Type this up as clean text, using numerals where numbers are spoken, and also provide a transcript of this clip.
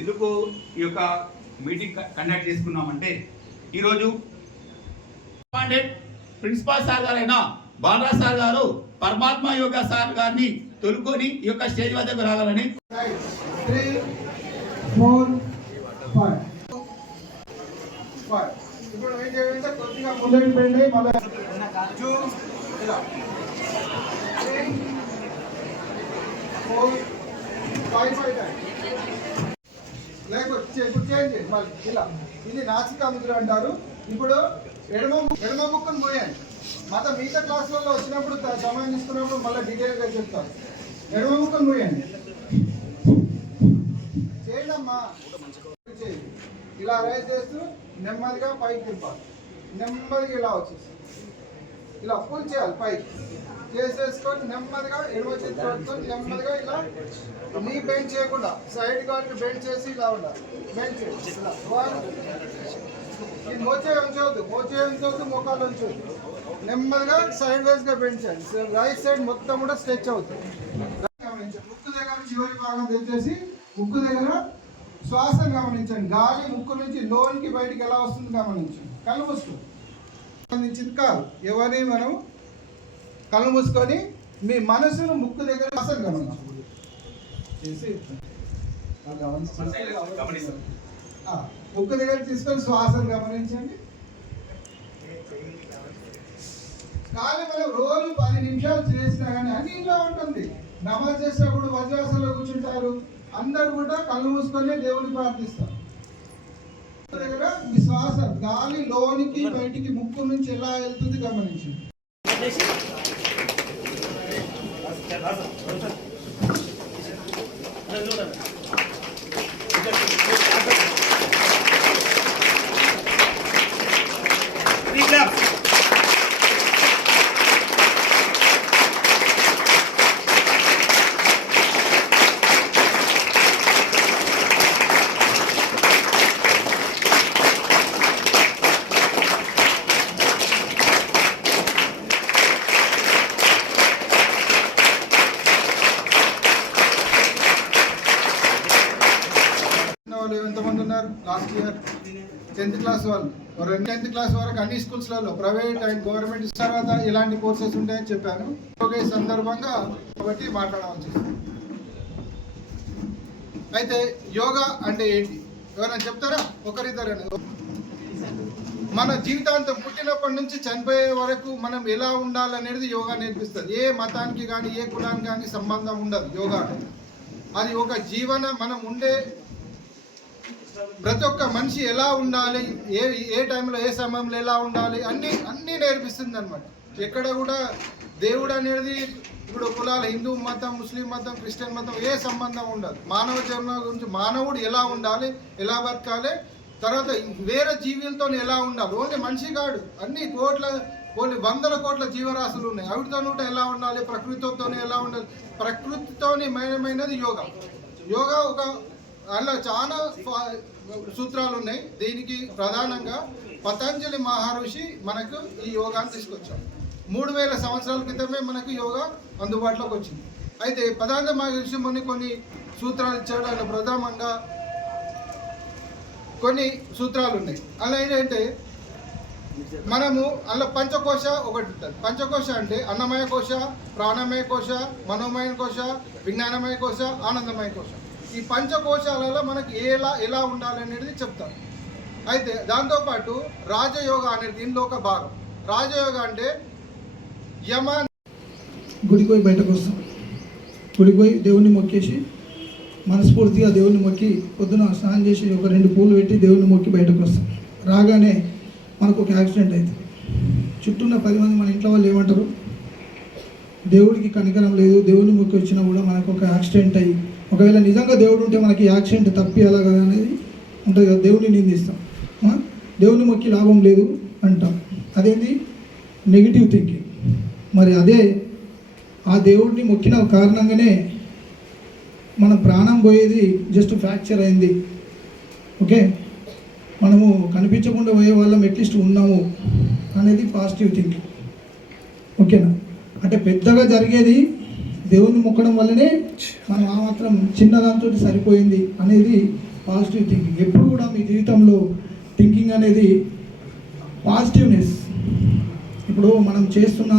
ఎందుకు ఈ యొక్క మీటింగ్ కండక్ట్ చేసుకున్నామంటే ఈరోజు ప్రిన్సిపాల్ సార్ గారైన బాలరాజ్ సార్ గారు పరమాత్మ యోగా సార్ గారిని తొలుకొని ఈ యొక్క స్టేజ్ వద్దకు రావాలని 3, 4, 5. ఇప్పుడు ఏం చేయాలంటే కొద్దిగా ముందుకు పెండి మళ్ళీ 2 ఇలా 3, 4, 5 టైమ్స్ లేకపోతే ఇప్పుడు చేంజ్ మళ్ళీ ఇలా ఇది నాసికా ముద్ర అంటారు. ఇప్పుడు ఎడమ ముక్కును పోయండి. మిగతా క్లాసులలో వచ్చినప్పుడు సమయం తీసుకున్నప్పుడు మళ్ళీ డీటెయిల్గా చెప్తాను. ఎడమ ముక్కును పోయండి. చేయండి అమ్మా. ఇలా రైజ్ చేస్తూ నెమ్మదిగా పైకి తిప్పాలి. నెమ్మదిగా ఇలా వచ్చేసి ఇలా పుల్ చేయాలి. పైకి చేసేసుకొని నెమ్మదిగా ఎడమ చేతి పట్టుకొని నెమ్మదిగా ఇలా నీ బెండ్ చేయకుండా సైడ్ గారికి బెండ్ చేసి ఇలా ఉండాలి. బెండ్ చేయాలి. మోచే ఉంచవద్దు, మోకాలు ఉంచవద్దు. నెమ్మదిగా సైడ్ వైజ్ గా బెండ్ చేయాలి. రైట్ సైడ్ మొత్తం కూడా స్ట్రెచ్ అవుతుంది. ముక్కు దగ్గర చివరి భాగం తెచ్చేసి ముక్కు దగ్గర శ్వాసను గమనించండి. గాలి ముక్కు నుంచి లోనికి బయటికి ఎలా వస్తుంది గమనించండి. కళ్ళు మూసుకొని సంబంధించింది కాదు. ఎవరిని మనం కళ్ళు మూసుకొని మీ మనసును ముక్కు దగ్గర శ్వాసను గమనించండి. ముక్కు దగ్గర తీసుకొని శ్వాసను గమనించండి. కానీ మనం రోజు 10 నిమిషాలు చేసినా కానీ అన్నింట్లో ఉంటుంది. నమాజ్ చేసినప్పుడు వజ్రాసనలో కూర్చుంటారు. అందరు కూడా కళ్ళు మూసుకొని దేవుని ప్రార్థిస్తారు. దగ్గర మీ శ్వాస గాలి లోనికి బయటికి ముక్కు నుంచి ఎలా వెళ్తుంది గమనించండి. ఎంతమంది ఉన్నారు? లాస్ట్ ఇయర్ 10th క్లాస్ వాళ్ళు 10th క్లాస్ వరకు అన్ని స్కూల్స్లలో ప్రైవేట్ అండ్ గవర్నమెంట్ తర్వాత ఇలాంటి కోర్సెస్ ఉంటాయని చెప్పాను. ఒకే సందర్భంగా కాబట్టి మాట్లాడవలసి. అయితే యోగా అంటే ఏంటి ఎవరైనా చెప్తారా? ఒకరిద్దరని. మన జీవితాంతం పుట్టినప్పటి నుంచి చనిపోయే వరకు మనం ఎలా ఉండాలనేది యోగా నేర్పిస్తుంది. ఏ మతానికి కానీ ఏ కులానికి కానీ సంబంధం ఉండదు. యోగా అది ఒక జీవన మనం ఉండే ప్రతి ఒక్క మనిషి ఎలా ఉండాలి, ఏ టైంలో ఏ సమయంలో ఎలా ఉండాలి అన్నీ నేర్పిస్తుంది అనమాట. ఎక్కడ కూడా దేవుడు అనేది ఇప్పుడు కులాలు హిందూ మతం, ముస్లిం మతం, క్రిస్టియన్ మతం ఏ సంబంధం ఉండదు. మానవ జన్మ గురించి మానవుడు ఎలా ఉండాలి, ఎలా బతకాలి, తర్వాత వేరే జీవులతో ఎలా ఉండాలి. ఓన్లీ మనిషి కాడు, అన్ని కొన్ని 100 కోట్ల జీవరాశులు ఉన్నాయి. అవిటితో ఎలా ఉండాలి, ప్రకృతితో ఎలా ఉండాలి. ప్రకృతితోని మైనమైనది యోగా. యోగా అందులో చాలా సూత్రాలు ఉన్నాయి. దీనికి ప్రధానంగా పతంజలి మహర్షి మనకు ఈ యోగాను తీసుకొచ్చాడు. 3000 సంవత్సరాల క్రితమే మనకు యోగా అందుబాటులోకి వచ్చింది. అయితే పతంజలి మహర్షి కొన్ని సూత్రాలు ఇచ్చాడు. అందులో ప్రధానంగా కొన్ని సూత్రాలు ఉన్నాయి. అలా ఏంటంటే మనము అందులో పంచకోశ ఒకటి ఉంటుంది. పంచకోశ అంటే అన్నమయ కోశ, ప్రాణమయ కోశ, మనోమయ కోశ, విజ్ఞానమయ కోశ, ఆనందమయ కోశ. ఈ పంచకోశాలలో మనకి ఎలా ఉండాలి అనేది చెప్తారు. అయితే దాంతోపాటు రాజయోగ అనేది దీనిలో ఒక భాగం. రాజయోగ అంటే గుడికి పోయి బయటకు వస్తాం. గుడికి పోయి దేవుణ్ణి మొక్కేసి మనస్ఫూర్తిగా దేవుణ్ణి మొక్కి పొద్దున స్నానం చేసి ఒక 2 పూలు పెట్టి దేవుణ్ణి మొక్కి బయటకు వస్తాం. రాగానే మనకు ఒక యాక్సిడెంట్ అవుతుంది. చుట్టూ ఉన్న 10 మంది మన ఇంట్లో వాళ్ళు ఏమంటారు? దేవుడికి కనికరం లేదు, దేవుని మొక్కి వచ్చినా కూడా మనకు ఒక యాక్సిడెంట్ అయ్యి, ఒకవేళ నిజంగా దేవుడు ఉంటే మనకి యాక్సిడెంట్ తప్పి అలా కదా అనేది ఉంటుంది కదా. దేవుడిని నిందిస్తాం, దేవుని మొక్కి లాభం లేదు అంటాం. అదేంటి? Negative thinking. మరి అదే ఆ దేవుడిని మొక్కిన కారణంగానే మన ప్రాణం పోయేది, జస్ట్ ఫ్రాక్చర్ అయింది. ఓకే, మనము కనిపించకుండా పోయే వాళ్ళం అట్లీస్ట్ ఉన్నాము అనేది పాజిటివ్ థింకింగ్. ఓకేనా? అంటే పెద్దగా జరిగేది దేవుణ్ణి మొక్కడం వల్లనే మనం ఆ మాత్రం చిన్నదాంతో సరిపోయింది అనేది పాజిటివ్ థింకింగ్. ఎప్పుడు కూడా మీ జీవితంలో థింకింగ్ అనేది పాజిటివ్నెస్. ఇప్పుడు మనం చేస్తున్న